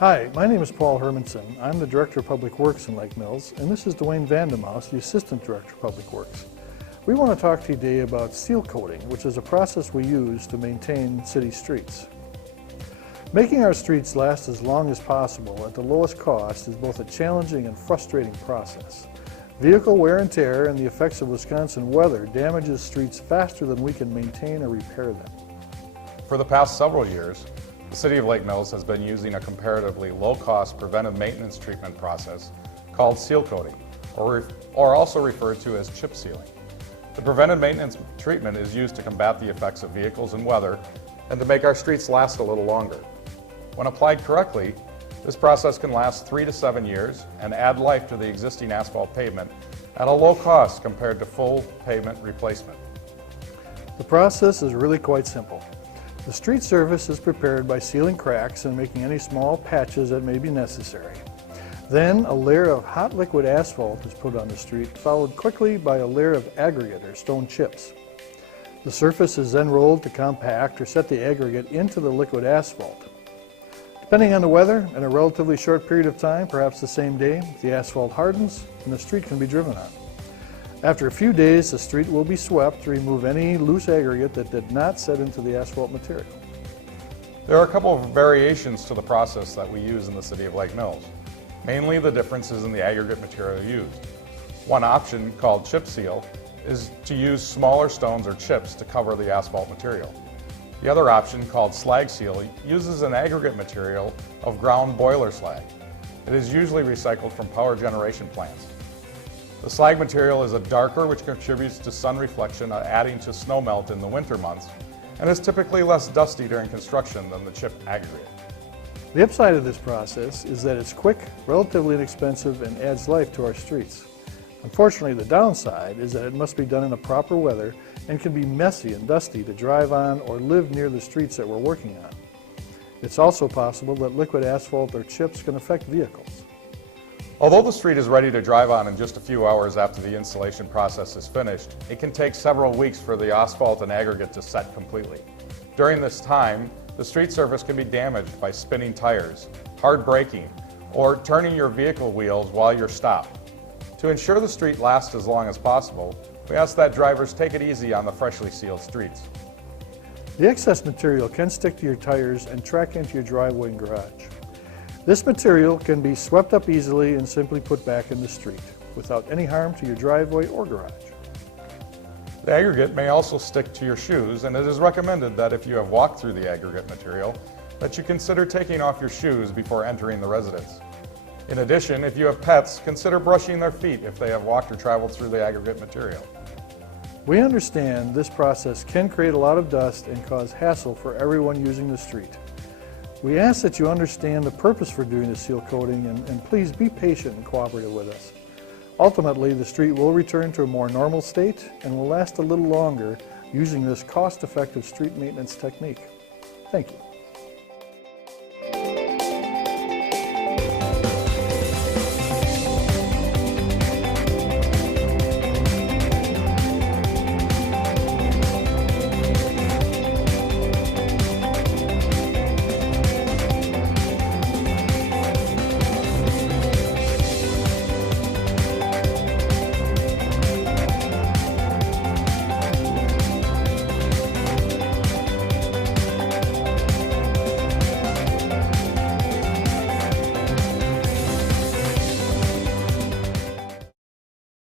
Hi, my name is Paul Hermanson. I'm the Director of Public Works in Lake Mills, and this is Duane Vandermause, the Assistant Director of Public Works. We want to talk to you today about seal coating, which is a process we use to maintain city streets. Making our streets last as long as possible at the lowest cost is both a challenging and frustrating process. Vehicle wear and tear and the effects of Wisconsin weather damages streets faster than we can maintain or repair them. For the past several years, the City of Lake Mills has been using a comparatively low-cost preventive maintenance treatment process called seal coating, or also referred to as chip sealing. The preventive maintenance treatment is used to combat the effects of vehicles and weather and to make our streets last a little longer. When applied correctly, this process can last 3 to 7 years and add life to the existing asphalt pavement at a low cost compared to full pavement replacement. The process is really quite simple. The street surface is prepared by sealing cracks and making any small patches that may be necessary. Then a layer of hot liquid asphalt is put on the street, followed quickly by a layer of aggregate or stone chips. The surface is then rolled to compact or set the aggregate into the liquid asphalt. Depending on the weather, in a relatively short period of time, perhaps the same day, the asphalt hardens and the street can be driven on. After a few days, the street will be swept to remove any loose aggregate that did not set into the asphalt material. There are a couple of variations to the process that we use in the City of Lake Mills. Mainly the differences in the aggregate material used. One option, called chip seal, is to use smaller stones or chips to cover the asphalt material. The other option, called slag seal, uses an aggregate material of ground boiler slag. It is usually recycled from power generation plants. The slag material is a darker, which contributes to sun reflection, adding to snow melt in the winter months, and is typically less dusty during construction than the chip aggregate. The upside of this process is that it's quick, relatively inexpensive, and adds life to our streets. Unfortunately, the downside is that it must be done in the proper weather and can be messy and dusty to drive on or live near the streets that we're working on. It's also possible that liquid asphalt or chips can affect vehicles. Although the street is ready to drive on in just a few hours after the installation process is finished, it can take several weeks for the asphalt and aggregate to set completely. During this time, the street surface can be damaged by spinning tires, hard braking, or turning your vehicle wheels while you're stopped. To ensure the street lasts as long as possible, we ask that drivers take it easy on the freshly sealed streets. The excess material can stick to your tires and track into your driveway and garage. This material can be swept up easily and simply put back in the street without any harm to your driveway or garage. The aggregate may also stick to your shoes, and it is recommended that if you have walked through the aggregate material, that you consider taking off your shoes before entering the residence. In addition, if you have pets, consider brushing their feet if they have walked or traveled through the aggregate material. We understand this process can create a lot of dust and cause hassle for everyone using the street. We ask that you understand the purpose for doing the seal coating and please be patient and cooperative with us. Ultimately, the street will return to a more normal state and will last a little longer using this cost-effective street maintenance technique. Thank you.